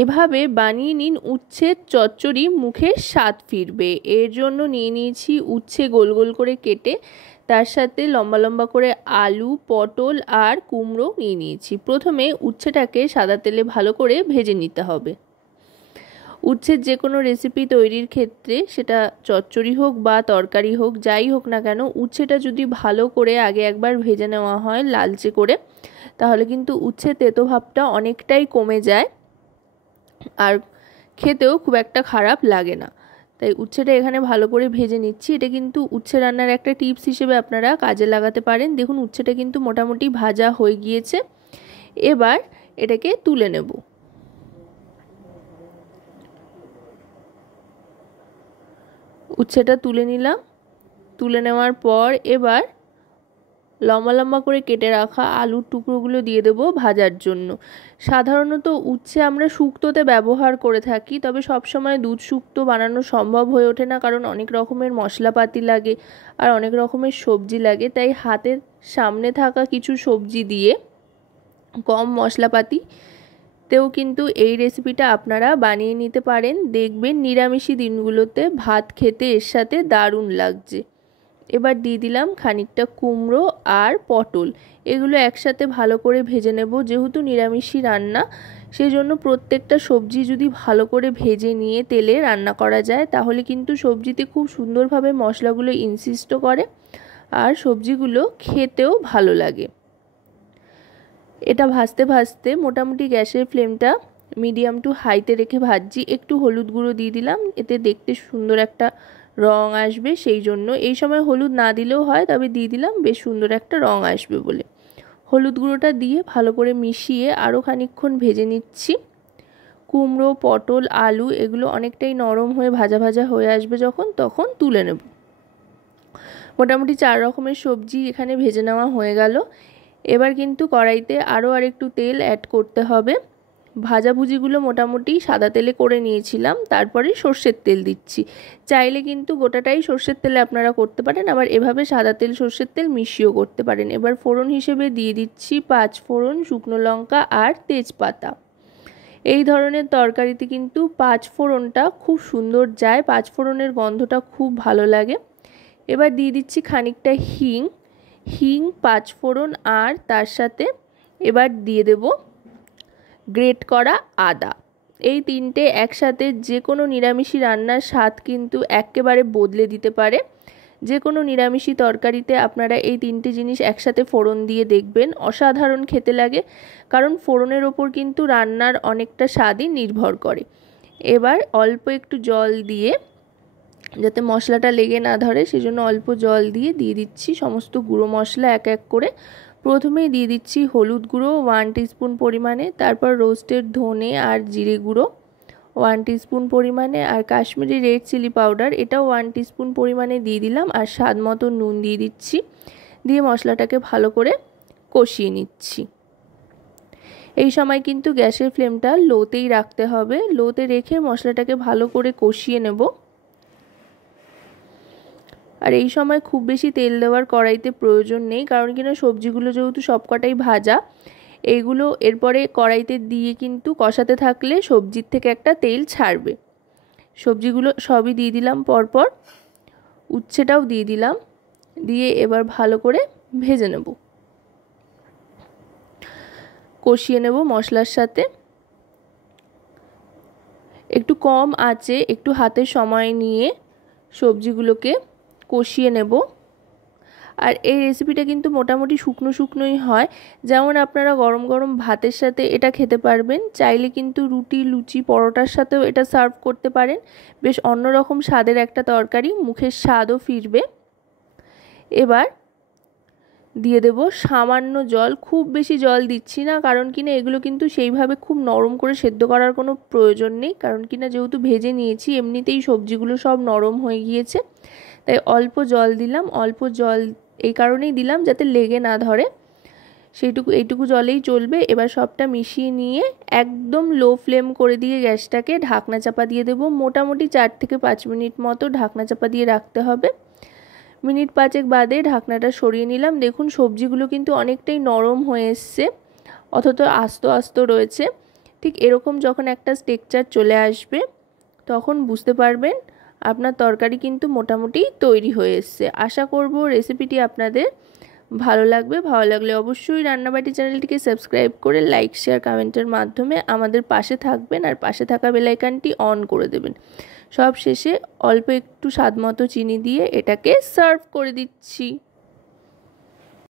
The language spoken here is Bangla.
এভাবে বানিয়ে নিন উচ্ছের চচ্চড়ি, মুখে স্বাদ ফিরবে। এর জন্য নিয়ে নিয়েছি উচ্ছে গোল গোল করে কেটে, তার সাথে লম্বা লম্বা করে আলু, পটল আর কুমড়ো নিয়ে নিয়েছি। প্রথমে উচ্ছেটাকে সাদা তেলে ভালো করে ভেজে নিতে হবে। উচ্ছের যে কোনো রেসিপি তৈরির ক্ষেত্রে, সেটা চচ্চড়ি হোক বা তরকারি হোক, যাই হোক না কেন, উচ্ছেটা যদি ভালো করে আগে একবার ভেজে নেওয়া হয় লালচে করে, তাহলে কিন্তু উচ্ছের তেতো ভাবটা অনেকটাই কমে যায় আর খেতেও খুব একটা খারাপ লাগে না। তাই উচ্ছেটা এখানে ভালো করে ভেজে নিচ্ছি। এটা কিন্তু উচ্ছে রান্নার একটা টিপস হিসেবে আপনারা কাজে লাগাতে পারেন। দেখুন উচ্ছেটা কিন্তু মোটামুটি ভাজা হয়ে গিয়েছে। এবার এটাকে তুলে নেব। উচ্ছেটা তুলে নিলাম। তুলে নেওয়ার পর এবার লম্বা লম্বা করে কেটে রাখা আলুর টুকরোগুলো দিয়ে দেব ভাজার জন্য। সাধারণত উচ্ছে আমরা শুক্তোতে ব্যবহার করে থাকি, তবে সবসময় দুধ শুক্তো বানানো সম্ভব হয়ে ওঠে না, কারণ অনেক রকমের মশলাপাতি লাগে আর অনেক রকমের সবজি লাগে। তাই হাতের সামনে থাকা কিছু সবজি দিয়ে কম মশলাপাতিতেও কিন্তু এই রেসিপিটা আপনারা বানিয়ে নিতে পারেন। দেখবেন নিরামিষি দিনগুলোতে ভাত খেতে এর সাথে দারুণ লাগছে। এবার দিয়ে দিলাম খানিকটা কুমড়ো আর পটল, এগুলো একসাথে ভালো করে ভেজে নেব। যেহেতু নিরামিষি রান্না, সেই জন্য প্রত্যেকটা সবজি যদি ভালো করে ভেজে নিয়ে তেলে রান্না করা যায়, তাহলে কিন্তু সবজিতে খুব সুন্দরভাবে মশলাগুলো ইনসিস্ট করে আর সবজিগুলো খেতেও ভালো লাগে। এটা ভাজতে ভাজতে মোটামুটি গ্যাসের ফ্লেমটা মিডিয়াম টু হাইতে রেখে ভাজছি। একটু হলুদ গুঁড়ো দিয়ে দিলাম, এতে দেখতে সুন্দর একটা রং আসবে, সেই জন্য। এই সময় হলুদ না দিলেও হয়, তবে দিয়ে দিলাম, বেশ সুন্দর একটা রং আসবে বলে। হলুদ গুঁড়োটা দিয়ে ভালো করে মিশিয়ে আরও খানিকক্ষণ ভেজে নিচ্ছি। কুমড়ো, পটল, আলু এগুলো অনেকটাই নরম হয়ে ভাজা ভাজা হয়ে আসবে যখন, তখন তুলে নেব। মোটামুটি 4 রকমের সবজি এখানে ভেজে নেওয়া হয়ে গেল। এবার কিন্তু কড়াইতে আরও আরেকটু তেল অ্যাড করতে হবে। ভাজাভুজিগুলো মোটামুটি সাদা তেলে করে নিয়েছিলাম, তারপরে সর্ষের তেল দিচ্ছি। চাইলে কিন্তু গোটাটাই সর্ষের তেলে আপনারা করতে পারেন, আবার এভাবে সাদা তেল সর্ষের তেল মিশিয়েও করতে পারেন। এবার ফোড়ন হিসেবে দিয়ে দিচ্ছি 5 ফোড়ন, শুকনো লঙ্কা আর তেজপাতা। এই ধরনের তরকারিতে কিন্তু 5 ফোড়নটা খুব সুন্দর যায়, 5 ফোড়নের গন্ধটা খুব ভালো লাগে। এবার দিয়ে দিচ্ছি খানিকটা হিং, 5 ফোড়ন, আর তার সাথে এবার দিয়ে দেব গ্রেট করা আদা। এই তিনটে একসাথে যে কোনো নিরামিষি রান্নার স্বাদ কিন্তু একেবারে বদলে দিতে পারে। যে কোনো নিরামিষি তরকারিতে আপনারা এই তিনটে জিনিস একসাথে ফোড়ন দিয়ে দেখবেন, অসাধারণ খেতে লাগে, কারণ ফোড়নের ওপর কিন্তু রান্নার অনেকটা স্বাদই নির্ভর করে। এবার অল্প একটু জল দিয়ে, যাতে মশলাটা লেগে না ধরে, সেজন্য অল্প জল দিয়ে দিচ্ছি সমস্ত গুঁড়ো মশলা এক এক করে। প্রথমেই দিয়ে দিচ্ছি হলুদ গুঁড়ো 1 টিস্পুন পরিমাণে, তারপর রোস্টেড ধনে আর জিরে গুঁড়ো 1 টিস্পুন পরিমাণে, আর কাশ্মীরি রেড চিলি পাউডার এটাও 1 টিস্পুন পরিমাণে দিয়ে দিলাম, আর স্বাদ মতো নুন দিয়ে দিচ্ছি। দিয়ে মশলাটাকে ভালো করে কষিয়ে নিচ্ছি। এই সময় কিন্তু গ্যাসের ফ্লেমটা লোতেই রাখতে হবে। লোতে রেখে মশলাটাকে ভালো করে কষিয়ে নেব। আর এই সময় খুব বেশি তেল দেওয়ার কড়াইতে প্রয়োজন নেই, কারণ কিনা সবজিগুলো যেহেতু সবকটাই ভাজা, এইগুলো এরপরে কড়াইতে দিয়ে কিন্তু কষাতে থাকলে সবজির থেকে একটা তেল ছাড়বে। সবজিগুলো সবই দিয়ে দিলাম পরপর, উচ্ছেটাও দিয়ে দিলাম, দিয়ে এবার ভালো করে ভেজে নেব, কষিয়ে নেব মশলার সাথে। একটু কম আঁচে একটু হাতে সময় নিয়ে সবজিগুলোকে কষিয়ে নেব। আর এই রেসিপিটা কিন্তু মোটামুটি শুকনো শুকনোই হয়, যেমন আপনারা গরম গরম ভাতের সাথে এটা খেতে পারবেন, চাইলে কিন্তু রুটি, লুচি, পরোটার সাথেও এটা সার্ভ করতে পারেন। বেশ অন্যরকম স্বাদের একটা তরকারি, মুখের স্বাদও ফিরবে। এবার দিয়ে দেব সামান্য জল, খুব বেশি জল দিচ্ছি না, কারণ কিনা এগুলো কিন্তু সেইভাবে খুব নরম করে সেদ্ধ করার কোনো প্রয়োজন নেই, কারণ কিনা যেহেতু ভেজে নিয়েছি এমনিতেই সবজিগুলো সব নরম হয়ে গিয়েছে। তাই অল্প জল দিলাম। অল্প জল এই কারণেই দিলাম যাতে লেগে না ধরে, এইটুকু জলেই চলবে। এবার সবটা মিশিয়ে নিয়ে একদম লো ফ্লেম করে দিয়ে গ্যাসটাকে ঢাকনা চাপা দিয়ে দেবো। মোটামুটি 4 থেকে 5 মিনিট মতো ঢাকনা চাপা দিয়ে রাখতে হবে। মিনিট 5 বাদে ঢাকনাটা সরিয়ে নিলাম। দেখুন সবজিগুলো কিন্তু অনেকটাই নরম হয়ে এসছে, অথচ আস্ত আস্ত রয়েছে। ঠিক এরকম যখন একটা টেক্সচার চলে আসবে তখন বুঝতে পারবেন আপনার তরকারি কিন্তু মোটামুটি তৈরি হয়ে এসছে। আশা করব রেসিপিটি আপনাদের ভালো লাগবে। ভালো লাগলে অবশ্যই রান্নাবাটি চ্যানেলটিকে সাবস্ক্রাইব করে লাইক শেয়ার কমেন্টের মাধ্যমে আমাদের পাশে থাকবেন আর পাশে থাকা বেল আইকনটি অন করে দেবেন। সব শেষে অল্প একটু স্বাদ মতো চিনি দিয়ে এটাকে সার্ভ করে দিচ্ছি।